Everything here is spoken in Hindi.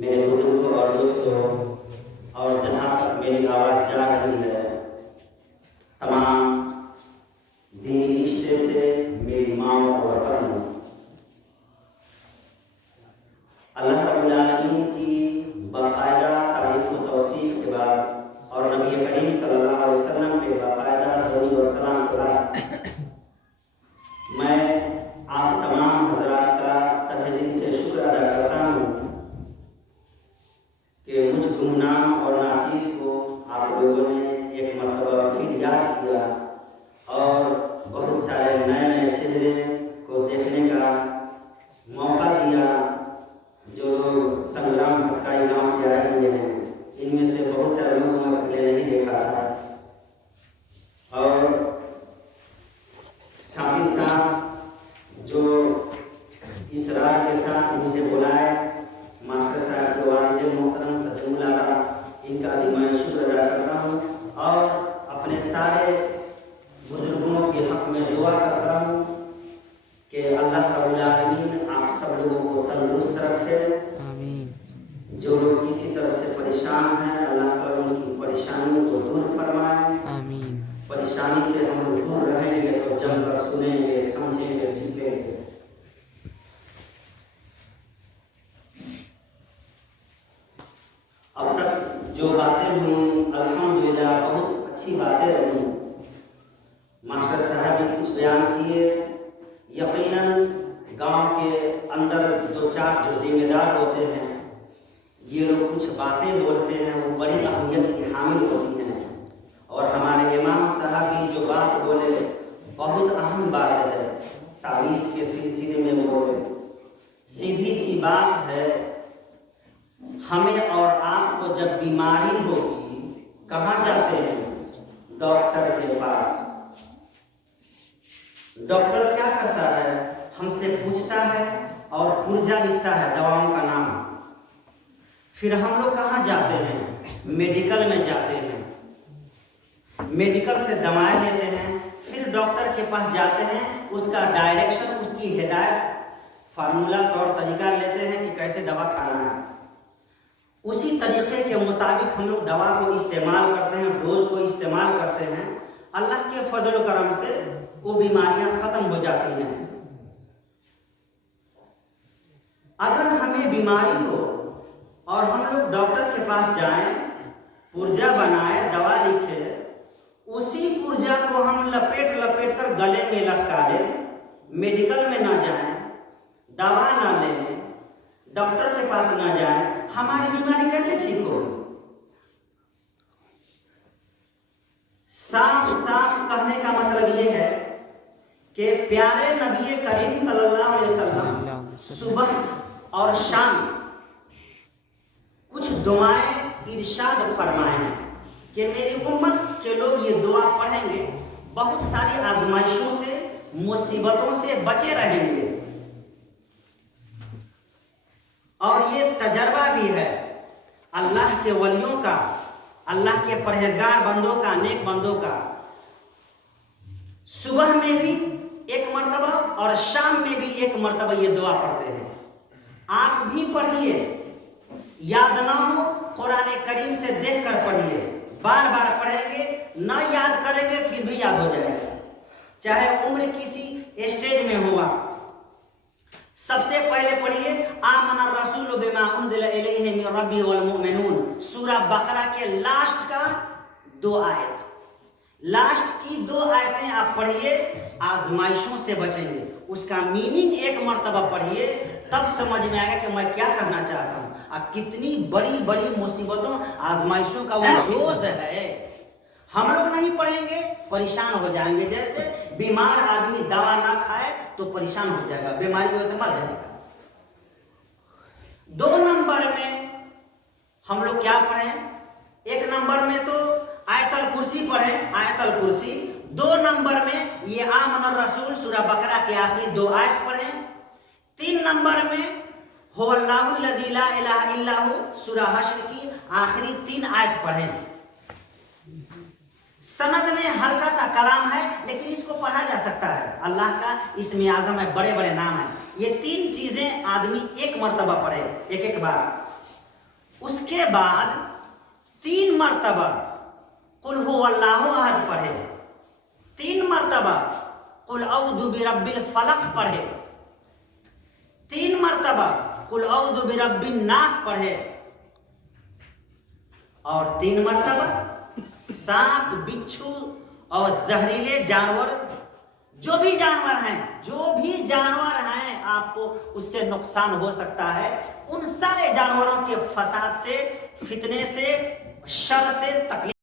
मेरे बुजुर्गों और दोस्तों और जहाँ तक मेरी आवाज़ जा रही है तमाम दीनी रिश्ते से मेरी माँ और बहनों, अल्लाह रब्बुल आलमीन की बाकायदा तारीफ व तौसीफ के बाद और नबी करीम सल्लल्लाहु अलैहि वसल्लम के बाकायदा दरूद और सलाम के बाद मैं आप तमाम हजरात का तहे दिल से शुक्र अदा करता हूँ कि मुझ गुमनाम और नाचीज़ को आप लोगों ने एक मरतबा फिर याद किया और बहुत सारे नए नए चेहरे को देखने का मौका दिया। जो लोग संग्राम भटकाई गांव से आए हुए हैं इनमें से बहुत सारे लोगों ने पहले नहीं देखा था और साथ ही साथ जो इसरार के साथ मुझे बुलाए मास्टर साहब के वालिद मोहतरम तजुल्ला इनका भी मैं शुक्र अदा करता हूँ और अपने सारे बुजुर्गों के हक में दुआ करता हूँ कि अल्लाह रब्बुल आलमीन आप सब लोगों को तंदुरुस्त रखे। आमीन। जो लोग किसी तरह से परेशान हैं अल्लाह ताला उनकी परेशानियों को दूर फरमाए। आमीन। परेशानी से हम लोग दूर रहेंगे तो जमकर सुनेंगे समझेंगे सीखेंगे। अब तक जो बातें हुई अल्हम्दुलिल्लाह बहुत अच्छी बातें रही। मास्टर साहब भी कुछ बयान किए। यकीनन गांव के अंदर दो चार जो जिम्मेदार होते हैं ये लोग कुछ बातें बोलते हैं वो बड़ी अहमियत की हामिल होती हैं और हमारे इमाम साहब भी जो बात बोले बहुत अहम बात है। तावीज़ के सिलसिले में बोले सीधी सी बात है, हमें और आपको जब बीमारी होगी कहाँ जाते हैं? डॉक्टर के पास। डॉक्टर क्या करता है? हमसे पूछता है और पुर्जा लिखता है दवाओं का नाम। फिर हम लोग कहाँ जाते हैं? मेडिकल में जाते हैं। मेडिकल से दवाएं लेते हैं फिर डॉक्टर के पास जाते हैं। उसका डायरेक्शन उसकी हिदायत फार्मूला तौर तरीका लेते हैं कि कैसे दवा खाना है। उसी तरीके के मुताबिक हम लोग दवा को इस्तेमाल करते हैं, डोज को इस्तेमाल करते हैं। अल्लाह के फजल करम से वो बीमारियां खत्म हो जाती हैं। अगर हमें बीमारी हो और हम लोग डॉक्टर के पास जाएं, पुर्जा बनाए, दवा लिखे, उसी पुर्जा को हम लपेट कर गले में लटका लें, मेडिकल में ना जाएं, दवा ना लें, डॉक्टर के पास ना जाएं, हमारी बीमारी कैसे ठीक होगी? साफ साफ कहने का मतलब ये है कि प्यारे नबी करीम सल्लल्लाहु अलैहि वसल्लम सुबह और शाम कुछ दुआएं इरशाद फरमाए हैं कि मेरी उम्मत के लोग ये दुआ पढ़ेंगे बहुत सारी आजमाइशों से, मुसीबतों से बचे रहेंगे। और ये तजर्बा भी है अल्लाह के वलियों का, अल्लाह के परहेजगार बंदों का, नेक बंदों का। सुबह में भी एक मर्तबा और शाम में भी एक मर्तबा ये दुआ पढ़ते हैं। आप भी पढ़िए, याद ना हो कुरान करीम से देखकर पढ़िए, बार बार पढ़ेंगे, ना याद करेंगे फिर भी याद हो जाएगा, चाहे उम्र किसी स्टेज में हुआ। सबसे पहले पढ़िए आमना रसूल बिमा उनज़िला इलैहि मिन रब्बिही वल मुमिनून, सूरा बकरा के लास्ट का 2 आयत, लास्ट की 2 आयतें आप पढ़िए, आजमाइशों से बचेंगे। उसका मीनिंग एक मर्तबा पढ़िए, तब समझ में आएगा कि मैं क्या करना चाहता हूँ। कितनी बड़ी बड़ी मुसीबतों, आजमाइशों का वो रोज है। हम लोग नहीं पढ़ेंगे परेशान हो जाएंगे। जैसे बीमार आदमी दवा ना खाए तो परेशान हो जाएगा, बीमारी की वजह से मर जाएगा। 2 नंबर में हम लोग क्या पढ़ें? 1 नंबर में तो आयतल कुर्सी पढ़ें, आयतल कुर्सी। 2 नंबर में ये आमन रसूल सूरा बकरा के आखिरी 2 आयत पढ़ें। 3 नंबर में हुवल्लाहु लज़ी ला इलाहा इल्ला हु सूरा हश्र की आखिरी 3 आयत पढ़ें। सनद में हल्का सा कलाम है, लेकिन इसको पढ़ा जा सकता है। अल्लाह का इस्म आज़म है, बड़े बड़े नाम है। ये 3 चीजें आदमी एक मर्तबा पढ़े, एक एक बार। उसके बाद 3 मर्तबा कुल हुवल्लाहु अहद पढ़े, 3 मर्तबा कुल औज़ु बिरब्बिल फलक पढ़े, 3 मर्तबा कुल औज़ु बिरब्बिन नास पढ़े, और 3 मर्तबा सांप, बिच्छू और जहरीले जानवर, जो भी जानवर हैं आपको उससे नुकसान हो सकता है, उन सारे जानवरों के फसाद से, फितने से, शर से, तकलीफ